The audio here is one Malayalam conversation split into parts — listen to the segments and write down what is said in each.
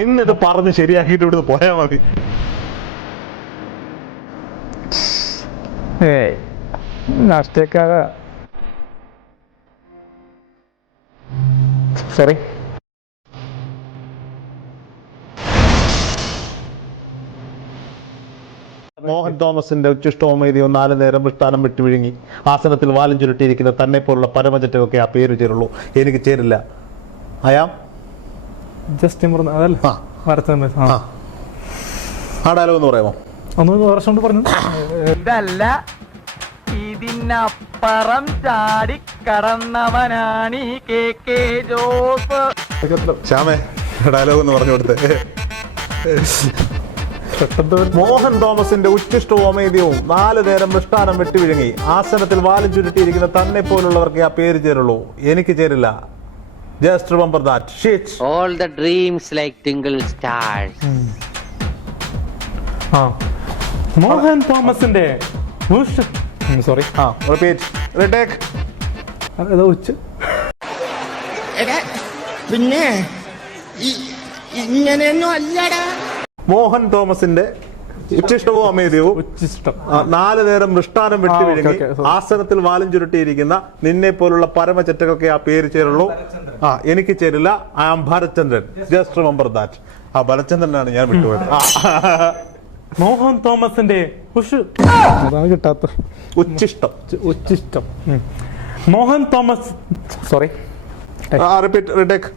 ഇന്നിത് പറഞ്ഞ് ശരിയാക്കിയിട്ട് ഇവിടുന്ന് പോയാൽ മതി. രാഷ്ട്രീയക്കാര സോറി. മോഹൻ തോമസിന്റെ ഉച്ചിഷ്ടോമേതിയോ 4 നേരം വിഷ്ടാനം വിട്ടുവിഴുങ്ങി ആസനത്തിൽ വാലും ചുരുട്ടിയിരിക്കുന്ന തന്നെ പോലുള്ള പരമചറ്റമൊക്കെ ആ പേര് ചേരുള്ളൂ, എനിക്ക് ചേരില്ല. അയാം ജസ്റ്റ് അതല്ല ആ ഡയലോഗ് എന്ന് പറയാമോ? ഒന്ന് വർഷം കൊണ്ട് പറഞ്ഞു. ഇതല്ല, ഇതിനപ്പുറം ചാടി കടന്നവനാണ് ഈ KK ജോസ്. ശ്യാമേ ഡയലോഗ് എന്ന് പറഞ്ഞു കൊടുത്തേ. മോഹൻ തോമസിന്റെ ഉച്ചിഷ്ടോമേദ്യവും 4 നേരം മിഷ്ടാനം വെട്ടിവിഴുങ്ങി ആസനത്തിൽ വാലും ചുരുട്ടിയിരിക്കുന്ന തന്നെ പോലുള്ളവർക്ക് ആ പേര് ചേരുള്ളൂ, എനിക്ക് ചേരില്ല. Just remember that. Shit. All the dreams like twinkle stars. Mohan തോമസിന്റെ സോറി Repeat. Retake. പിന്നെ ഇങ്ങനെയൊന്നും അല്ലടാ. മോഹൻ തോമസിന്റെ ഉച്ചിഷ്ടവും അമേദ്യവും 4 നേരം മൃഷ്ടാനം വെട്ടിവിഴുങ്ങി ആസനത്തിൽ വാലും ചുരുട്ടിയിരിക്കുന്ന നിന്നെ പോലുള്ള പരമചറ്റകൾക്ക് ആ പേര് ചേരുള്ളൂ, എനിക്ക് ചേരില്ല. I am Bharathchandran. Just remember that. ആ ഭരത്ചന്ദ്രനാണ് ഞാൻ വിട്ടുപോയത്. മോഹൻ തോമസിന്റെ കിട്ടാത്ത ഉച്ചിഷ്ടം മോഹൻ തോമസ് സോറി റിപ്പീറ്റ്.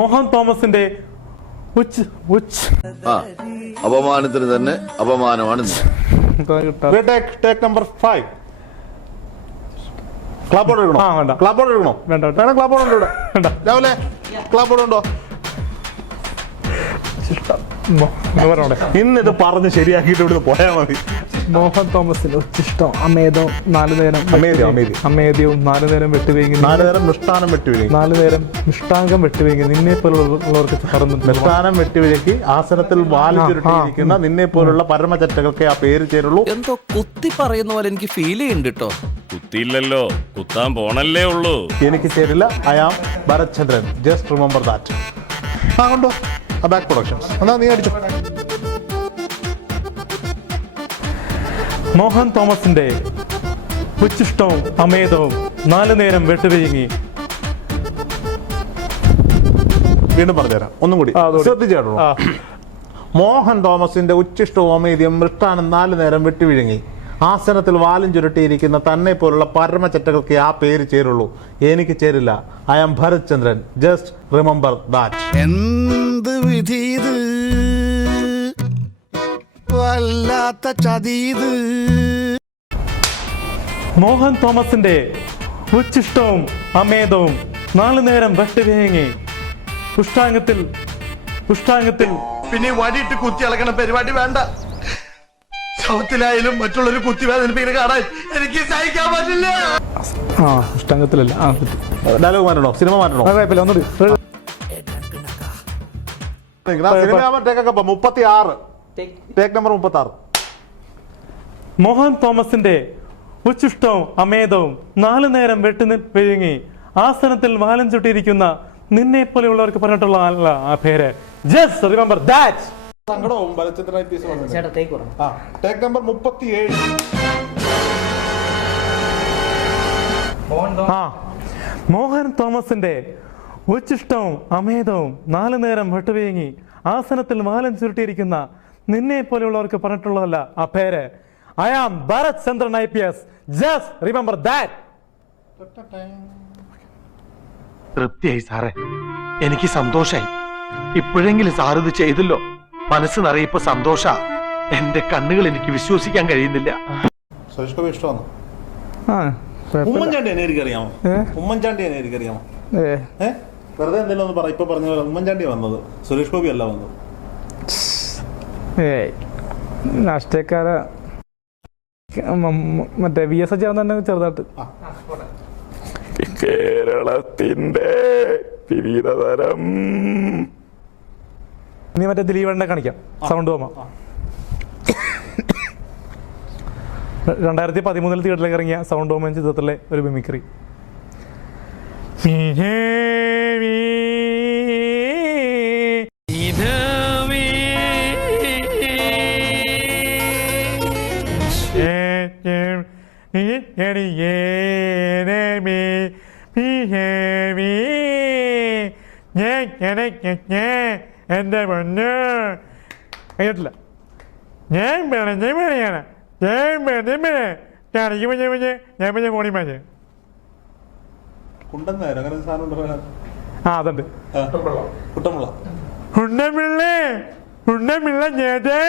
മോഹൻ തോമസിന്റെ അപമാനത്തിന് തന്നെ അപമാനമാണ്. Take number 5. ക്ലാപ്പോർഡ് എടുക്കണോ? ക്ലാപ്പോർഡ് എടുക്കണോ? വേണം. ക്ലാപ്പോർഡ് ഉണ്ടോ? രാവിലെ ക്ലാപ്പോർഡ് ഉണ്ടോ? ഇന്നിത് പറഞ്ഞ് ശരിയാക്കിയിട്ട് ഇവിടുന്ന് പോയാൽ മതി. മോഹൻ തോമസിന്റെ ഉച്ചിഷ്ടം അമേദവും 4 നേരം അമേദ്യവും 4 നേരം വെട്ടുവീങ്ങി 4 നേരം മിഷ്ടാനം വെട്ടുവിഴുങ്ങി 4 നേരം മിഷ്ടാംഗം വെട്ടുവീങ്ങി നിന്നെ പോലുള്ളവർക്ക് മിഷ്ടാനം വെട്ടുവിഴുക്കി ആസനത്തിൽ വാലും ചുരുട്ടിയിരിക്കുന്ന നിന്നെ പോലുള്ള പരമചറ്റകൾക്ക് ആ പേര് ചേരുള്ളൂ. എന്തോ കുത്തി പറയുന്ന പോലെ എനിക്ക് ഫീൽ ചെയ്യുന്നുണ്ട് കേട്ടോ. കുത്തിയില്ലല്ലോ, കുത്താൻ പോണല്ലേ ഉള്ളൂ, എനിക്ക് ചേരില്ല. I am Bharathchandran. Just remember that. കൊണ്ടോ ബാക്ക് പ്രൊഡക്ഷൻസ് എന്നാ നീ അടിച്ചോ. മോഹൻ തോമസിന്റെ ഉച്ചിഷ്ടവും അമേദവും 4 നേരം വെട്ടുവീങ്ങി. വീണ്ടും പറഞ്ഞുതരാം, ഒന്നും കൂടി ശ്രദ്ധിച്ചോ. മോഹൻ തോമസിന്റെ ഉച്ചിഷ്ടവും അമേദ്യം മൃഷ്ടാനം 4 നേരം വെട്ടിവിഴുങ്ങി ആസനത്തിൽ വാലും ചുരുട്ടിയിരിക്കുന്ന തന്നെ പോലുള്ള പരമചറ്റകൾക്ക് ആ പേര് ചേരുള്ളൂ, എനിക്ക് ചേരില്ല. I am Bharathchandran. Just remember that. എന്ത് വിധി ഇത്, വല്ലാത്ത ചതീത്. മോഹൻ തോമസിന്റെ ഉച്ചിഷ്ടവും അമേദവും 4 നേരം വെട്ടുവീങ്ങി പുഷ്ടാംഗത്തിൽ പിന്നെ വടിയിട്ട് കുത്തി അളക്കണ പരിപാടി വേണ്ട. ശവത്തിലായാലും മറ്റുള്ളൊരു കുത്തിവേദന കാണാൻ എനിക്ക് സഹിക്കാൻ പറ്റില്ല. പുഷ്ടാംഗത്തിലല്ല. ഡയലോഗ് മാറ്റണോ? സിനിമ മാറ്റണോ? ഒന്നുകൂടി. സിനിമ 36. Take number 36. മോഹൻ തോമസിന്റെ ഉച്ചിഷ്ടവും അമേദവും 4 നേരം വെട്ടുവീങ്ങി ആസനത്തിൽ വാലം ചുട്ടിയിരിക്കുന്ന നിന്നെ പോലെയുള്ളവർക്ക് പറഞ്ഞിട്ടുള്ള ആ പേര്. Just remember that. സങ്കടവും ടേക്ക് നമ്പർ 37. മോഹൻ തോമസിന്റെ ഉച്ചിഷ്ടവും അമേദവും 4 നേരം വെട്ടുവീങ്ങി ആസനത്തിൽ വാലം ചുരുട്ടിയിരിക്കുന്ന നിന്നെ പോലെയുള്ളവർക്ക് പറഞ്ഞിട്ടുള്ളതല്ല ആ പേര്. I am Bharathchandran IPS. Just remember that. തൃപ്തിയായി സാറേ, എനിക്ക് സന്തോഷായി. ഇപ്പോഴെങ്കിലും സാർ ഇത് ചെയ്തല്ലോ, മനസ്സ് നിറയിപ്പോ സന്തോഷ. എന്റെ കണ്ണുകൾ എനിക്ക് വിശ്വസിക്കാൻ കഴിയുന്നില്ല. സുരേഷ് ഗോപി ഇഷ്ടമാണ്. ഉമ്മൻചാണ്ടി എനിക്കറിയാമോ? ഉമ്മൻചാണ്ടി എനിക്കറിയാമോ? വെറുതെ എന്തെങ്കിലും ഒന്ന് പറ. ഇപ്പൊ പറഞ്ഞ പോലെ ഉമ്മൻചാണ്ടി വന്നത്, സുരേഷ് ഗോപി അല്ല വന്നത്. രാഷ്ട്രീയക്കാര മറ്റേ VS തന്നെ ചെറുതായിട്ട്. കേരളത്തിന്റെ വിവിധതരം. നീ മറ്റേ ദിലീപണ്ണെ കാണിക്കാം. സൗണ്ട് പോകാം. 2013 തിയേറ്ററിലേക്ക് ഇറങ്ങിയ സൗണ്ട് ഓമൻ ചിത്രത്തിലെ ഒരു മിമിക്രി. ഇത് എന്റെ പൊന്ന് കേട്ടില്ല. ഞാൻ പറയാണ് ഞാൻ മോണി മാച്ച്. ആ അതുണ്ട്. ഉണ്ടമിള്ള ചേട്ടേ.